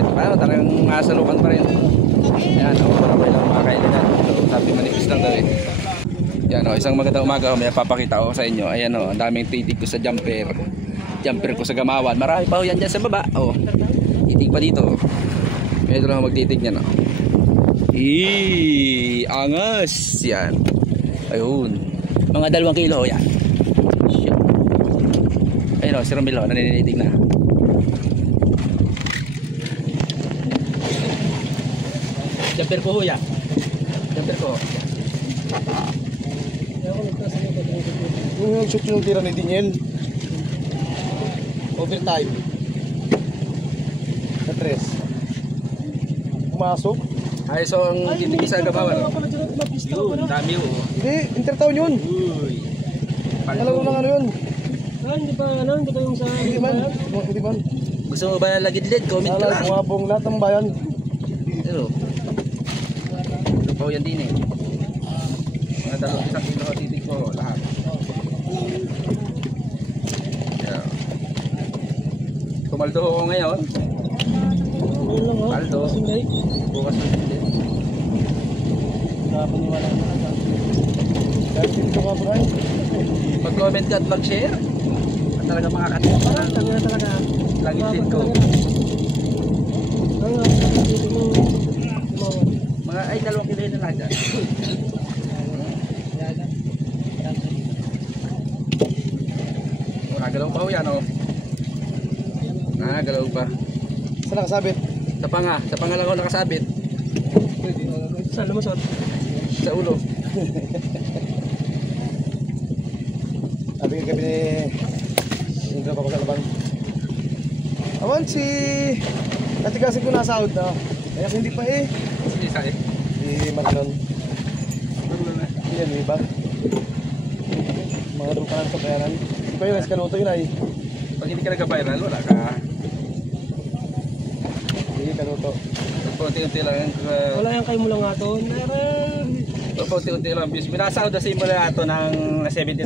kahit paano talagang masalukan pa rin. Ayan, marami lang mga kailangan. So, sabi manipis lang daw eh. Yan o, isang magandang umaga, may papakita ko sa inyo. Ayan o, ang daming titig ko sa jumper. Jumper ko sa gamawan. Marami pa ho yan dyan sa baba. O, titig pa dito. Medyo lang magtitig niyan o. Angas! Yan. Ayun. Mga 2 kilo yan. Ayun o, si Romilo, naninitig na. Jumper ko ho yan. Jumper ko. Yung nag-shoot yung tira ni Daniel. Overtime. Sa 3. Pumasok. Ay, so ang titig sa gabawan. Yun, dami ho. Hindi, intertown yun. Uy. Alam mo lang ano yun. Hindi pa ano, hindi pa yung sa... Hindi man. Hindi man. Gusto mo ba lagid-lid? Comment ka lang. Kumabong lahat ng bayan. Pero, lupaw yan din eh. Mga 1 kilo ko titig ko lahat. Yeah. Tumaldo ko ngayon. Paldo. Bukas na hindi. Nakapaniwala na ka. Dahil dito ka bro. Mag-comment ka at mag-share. At talaga makakatid ka lang. Talaga. Lagid-lid ko. Mga ay 2 kilo na lang dyan. Nagalaw pa ho yan o. Nagalaw pa. Saan nakasabit? Sa panga lang ako nakasabit. Saan lumusot? Sa ulo. Sabi ka gabi ni... Yung drop ako sa labang. Awan si... Natigasin ko nasahod na. Kaya hindi pa eh. Isa eh. Si Marlon. Yan, iba. Mga doon ka lang sa bayaran. Hindi pa yun, eskaluto yun ay. Pag hindi ka nag-viral, wala ka. Hindi kaluto. Unti-unti lang. Wala yan kayo mula nga to. Unti-unti lang. Binasahod na simula ito ng 70,000.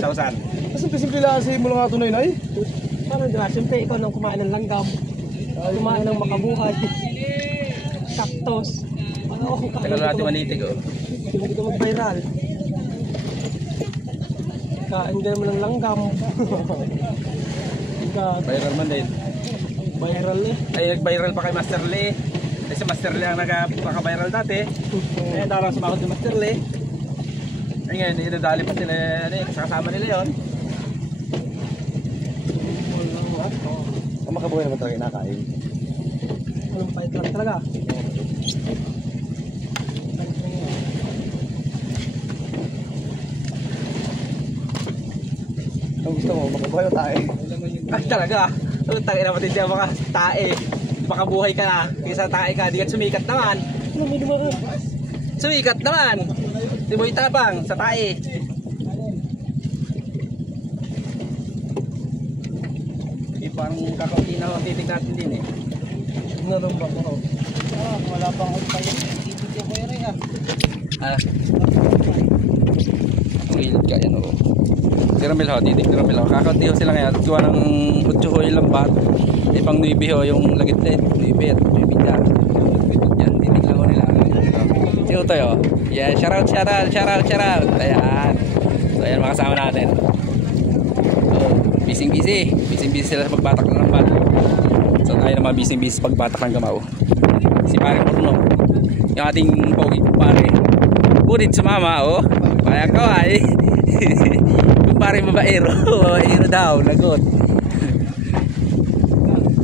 Kasi simple lang si mula nga ito na yun ay. Parang diba, siyempre ikaw nang kumain ng langgam. Kumain ng makabuhay. Cactus. Tagal natin manitig oh. Hindi ka mag-viral. Kain ka naman ng langgam. Viral man din. Viral eh. Ay nag-viral pa kay Master Lee. Kasi Master Lee ang nagpa-viral dati. Ngayon daw lang sumakot ni Master Lee. Ay ngayon, inadali pa sila, kasama nila yun. Ang makabuhay naman talaga inakain. Walang pahit lang talaga. Ang gusto mo, makabuhay o tae? Ay talaga. Tangin naman hindi mga tae. Makabuhay ka na. Kaysa tae ka, di ka sumikat naman. Ano may dumaan? Sumikat naman. Di mo itabang sa tae. Parang kakaunti na titig natin din eh. Narumbak ako. Wala pang ako pa yun. Titig ko yun eh. Ang ilid ka yan o. Si Ramil ho, titig ni Ramil ho. Kakaunti ho sila ngayon. Gawa ng 8 ho yung lambat. Pang 9 ho yung lagit-lid. 9 at 9 dyan. Yan, titig lang ho nila. Si Utoy o. Yeah, shout out. Ayan. So ayan makasama natin. Busy sila sa pagbatak ng lambat. So tayo naman busy sa pagbatak ng gamaw. Si Pare Porno, yung ating pogi pare. Punit sumama oh. Kaya ko ay. Yung pare babaero, babaero daw, lagot.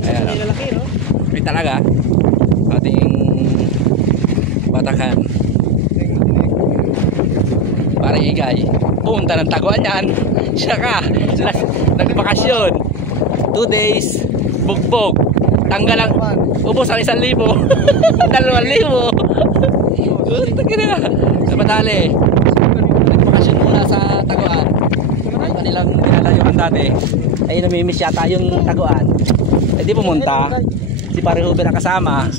Ayan o. May talaga. Ating batakan. Pare Igay. Punta ng taguan yan. Siya ka. Nagbakasyon 2 days. Bugbog. Tanggalang ubos ang 1,000. 2,000. Taka na. Sa Matali. Nagbakasyon muna sa taguan. Ang kanilang dinalayuan dati ay namimiss yata yung taguan. Eh di pumunta. Si Pare Huber ang kasama.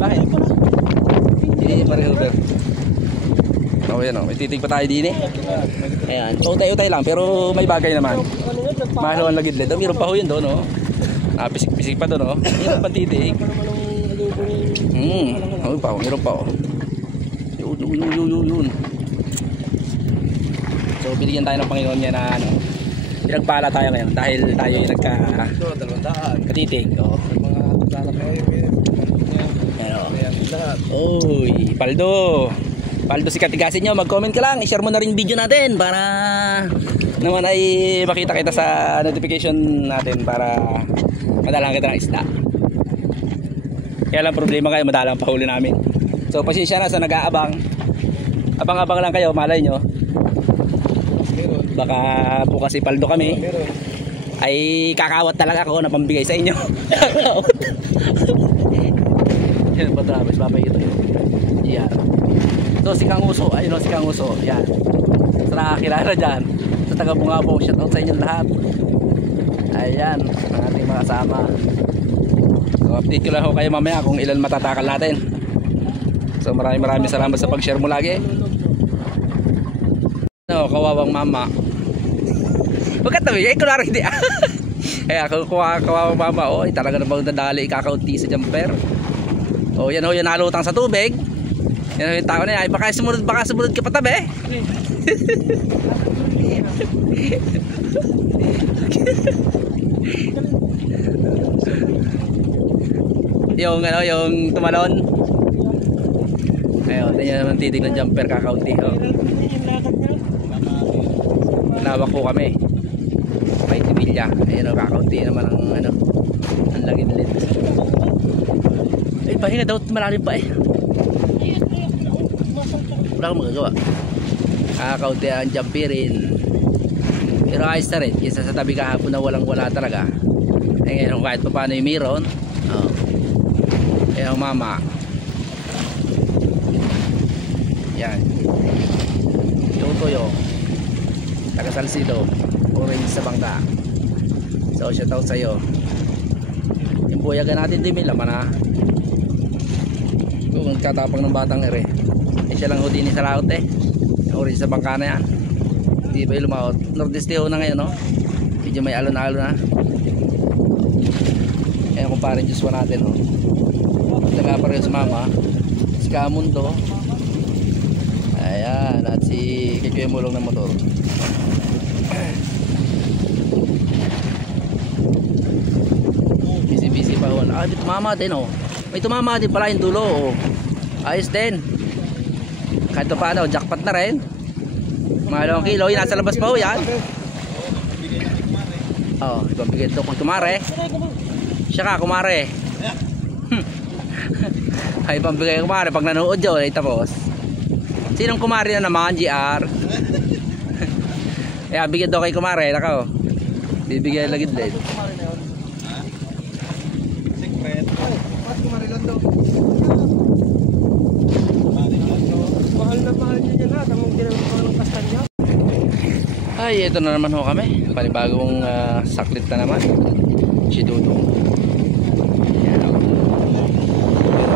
Bakit? Hindi Pare Huber. Oh, yan o, may titig pa tayo din eh. Ayan, utay-utay lang pero may bagay naman. Mahalo ang lagid-lid. Mayroon pa ho yun doon, no? Pisik-pisik pa doon, oh. Yan ang pantitig. Pa naman ang alubong. Ano pa, meron pa, oh. Yun. So binigyan tayo ng Panginoon niya na ano, pinagpala tayo ngayon dahil tayo yung Ito, 200. katitig, oh. Mga atutala kayo. Ano? Ayan, lahat. Oy, Paldo si katigasin nyo, mag-comment ka lang, i-share mo na rin video natin para naman ay makita kita sa notification natin para madalang kita ng isda. Kaya lang problema kayo, madalang pahuli namin. So pasensya na sa nag-aabang. Abang-abang lang kayo, malay nyo. Meron. Baka bukas ipaldo kami. Meron. Ay kakawat talaga ako na pambigay sa inyo. Kakawat. Yan pa Travis, papakita yun. Yan. So si Kang Uso, ayun o si Kang Uso. Yan. Sa nakakilala dyan. Sa taga Bungabong, shoutout sa inyo lahat. Ayan, ang ating mga kasama. So update ko lang ako kayo mamaya kung ilan matatakal natin. So maraming salamat sa pag-share mo lagi. No, kawawang mama. Huwag ka tabi, ay kunwari hindi. Kaya kawawang mama, oh, talaga namang nadali ikakaunti sa jumper. Oh, yan ho, yan nalutang sa tubig. Yan ho yung tao na yan. Ay, baka sumunod ka patabi. Yung ano, yung tumalon. Ayun, tingnan naman titig ng jumper kakaunti, oh. Lawak po kami. May tibilya. Ayun, oh, kakaunti naman ang ano, ang lagid-lid. Ay, pahinga daw, malalim pa eh. Wala akong magagawa. Kakaunti ang jumperin. Pero ayos na rin, kisa sa tabi kahapon na walang-wala talaga. Ay, ngayon, kahit pa paano yung meron. Oh. Ayun, mama. Yan. Tutoyo. Taga Salcido. Orange sa bangka. So, shoutout sa'yo. Yung buyaga natin din may laman, ha. Kung katapang ng batang ere. Eh siya lang ho din sa laot eh. Yung orange sa bangka na yan. Hindi ba yung lumaot? Nordeste ho na ngayon, no? Medyo may alon-alon na. Ayan kung parin Diyos natin, no? Taga pa rin sa mama. Si Kamundo. Ayan. At si Kikuya Mulong ng motor. Busy pa ho. Ah, may tumama din, oh. May tumama din pala yung dulo, oh. Ayos din. Kahit pa paano, jackpot na rin. Mga 2 kilo, yung nasa labas pa ho yan. Oh, ibabigay ito kung kumare. Siya ka, kumare. Ay, pambigay kumare pag nanood yun, ay tapos. Sinong kumare na naman, GR? Kaya, bigyan daw kay kumare, nakaw. Bibigyan lagid-lid. Secret. Pat kumari lang daw. Mahal na mahal niya yan lahat. Ang ginagawa ng kastanya. Ay, ito na naman ho kami. Panibagong saklit na naman. Si Dudong. Yan o.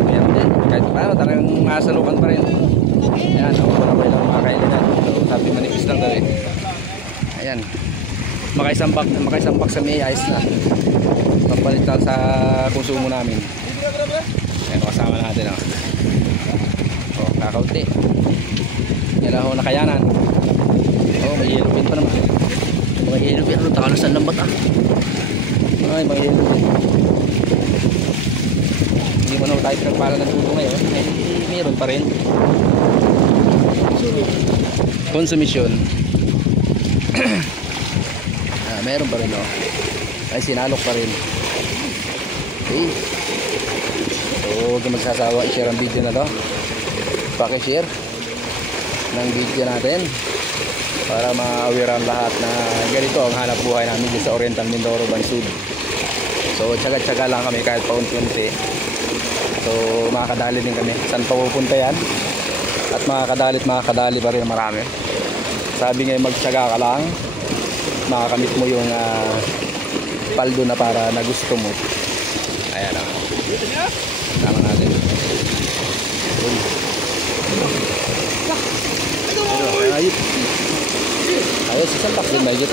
Meron din. Kahit paano, talagang masalukan pa rin. Ayan, ako lang mga kailangan. So, sabi manipis lang daw eh. Ayan. Makaisambak sa may ayos na. Papalit lang sa konsumo namin. Ayan, kasama natin o. O, kakaunti. Yan lang ho nakayanan. Oh, may yellow pin pa naman. Mga yellow pin, ano, takalasan lambat ah. Ay, mga yellow pin. Hindi mo na tayo pinagpala ng tuto ngayon. Ay, meron pa rin. Konsumisyon. Meron pa rin, oh. Ay, sinalok pa rin. Okay. So, huwag ka magsasawa. I-share ang video na to. Paki-share ng video natin para ma-aware ang lahat na ganito ang hanap buhay namin sa Oriental Mindoro Bansud. So tsaga-tsaga lang kami kahit paunti-unti. So makakadali din kami saan pa pupunta yan, at makakadali pa rin marami. Sabi ngayon, magtsaga ka lang, makakamit mo yung paldo na para na gusto mo. Ayan o, tama natin. Ayun. Ayos, isang taksin na yun.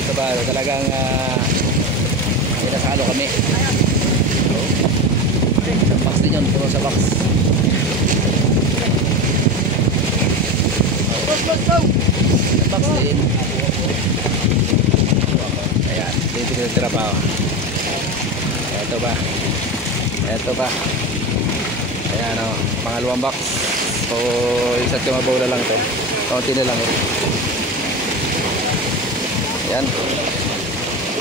kahit pa talagang pinasalo kami. Sa box din yun, puro sa box. Sa box din. Ayan, dito tinitira pa ako. Ito ba? Ayan o, pangalawang box. So, isa't kumabaw na lang ito. Kaunti na lang ito. Ayan.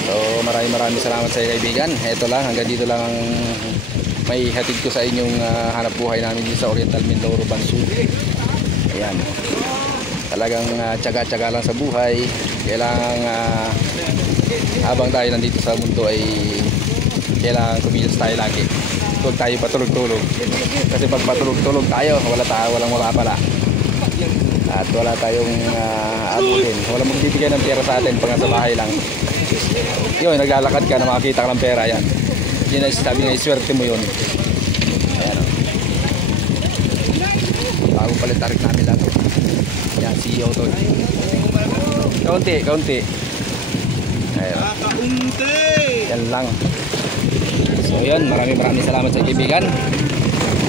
So, maraming salamat sa iyo kaibigan. Ito lang, hanggang dito lang ang may hatid ko sa inyong hanap buhay namin dito sa Oriental Mindoro Bansud. Ayan. Talagang tsaga-tsaga lang sa buhay. Kailangan habang tayo nandito sa mundo ay kailangan kumilos tayo lagi. Huwag tayo patulog-tulog. Kasi pag patulog-tulog tayo, walang wala pala. At wala tayong abutin. Walang magbibigay ng pera sa atin pag nasa bahay lang. Yun, naglalakad ka na makakita ka ng pera. Yan. Yun ang sabi nga, iswerte mo yun. Ayan o. Bago palit tarik namin lang. Yan, CEO to. Kaunti. Ayan. Yan lang. So yun, maraming salamat sa kaibigan.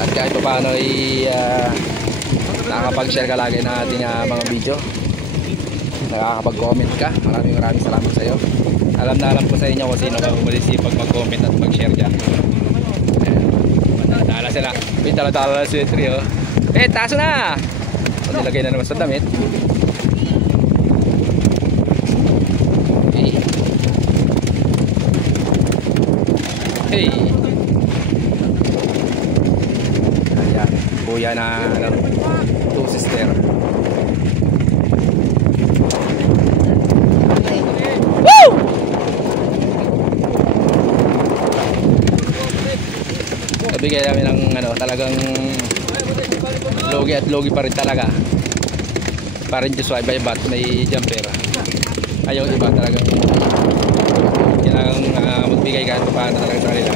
At kahit pa paano ay nakakapag-share ka lagi ng ating mga video, nakakapag-comment ka. Maraming salamat sa iyo. Alam ko sa inyo kung sino ba umisipag mag-comment at mag-share dyan. Tala sila. May tala si Trio. Taso na! O, nilagay na naman sa damit. Hey! Ayan, kuya na two sister. Woo! Nabigay namin ng talagang logi at logi pa rin talaga. Parang Diyos ay iba at may jumper. Ayaw iba talagang kailangan magbigay kahit paano talaga sa kanila.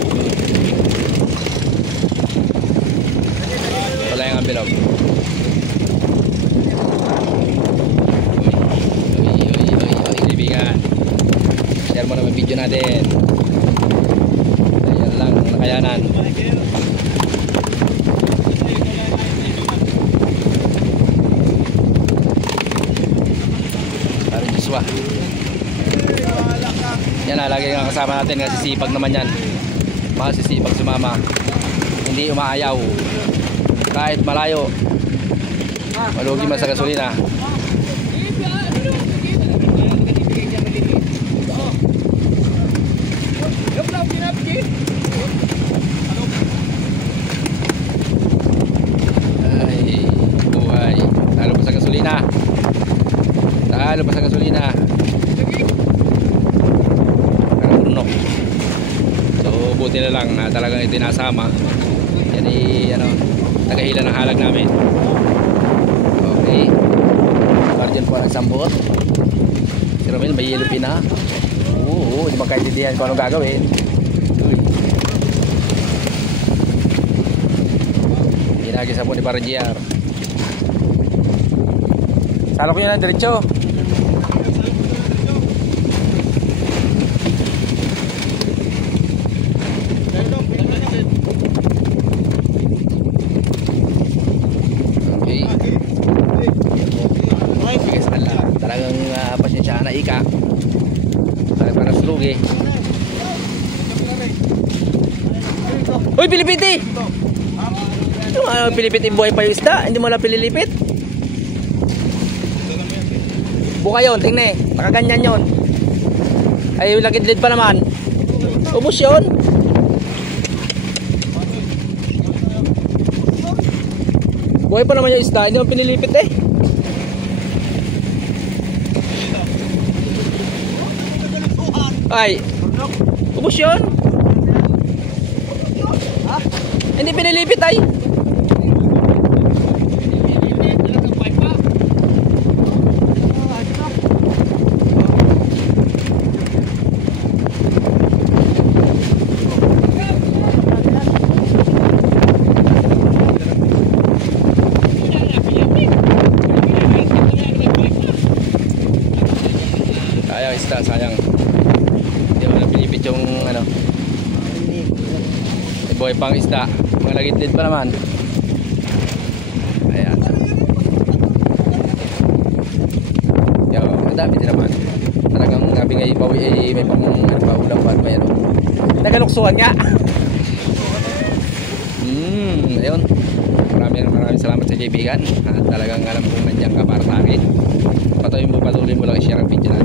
Wala yung envelope. Uy, kaibigan. Share mo naman video natin. Ayan lang ang nakayanan. Parang Joshua. Yan na, lagi nga kasama natin kasi sipag naman yan. Masisipag si mama. Hindi umaayaw. Kahit malayo. Malugi man sa gasolina. Ay, buhay. Talo pa sa gasolina. So buti na lang na talagang itinasama. Yan ay tagahila ng halag namin. Okay. Guardian po nagsambot. Si Romel may yellow pin na. Oo, hindi magkaintindihan kung anong gagawin. Ginagisa po ni Parajiar. Salok nyo na diretso. Talagang pasyensya na ika para slugi. Uy, pilipiti! Pilipiti buhay pa yung isda, hindi mo lang pililipit. Buka yun, tingnan nakaganyan yun. Ay, lagid-lid pa naman. Ubus yun. Buhay pa naman yung isda, hindi mo pinilipit eh. Ay, ubos yun. Hindi pinilipit ay. isda, sayang. Hindi mo na pinipit yung ano, buhay pang isda. Mga lagitlit pa naman. Ayan. Yo, madami din naman. Talagang sabi nga ibawi ay may pang ano pa ulam pa may ano. Nagaluksuhan nga. Ayun. Maraming salamat sa kaibigan. At talagang alam kong nandiyan ka para sa akin. Patuloy mo lang i-share ang video natin.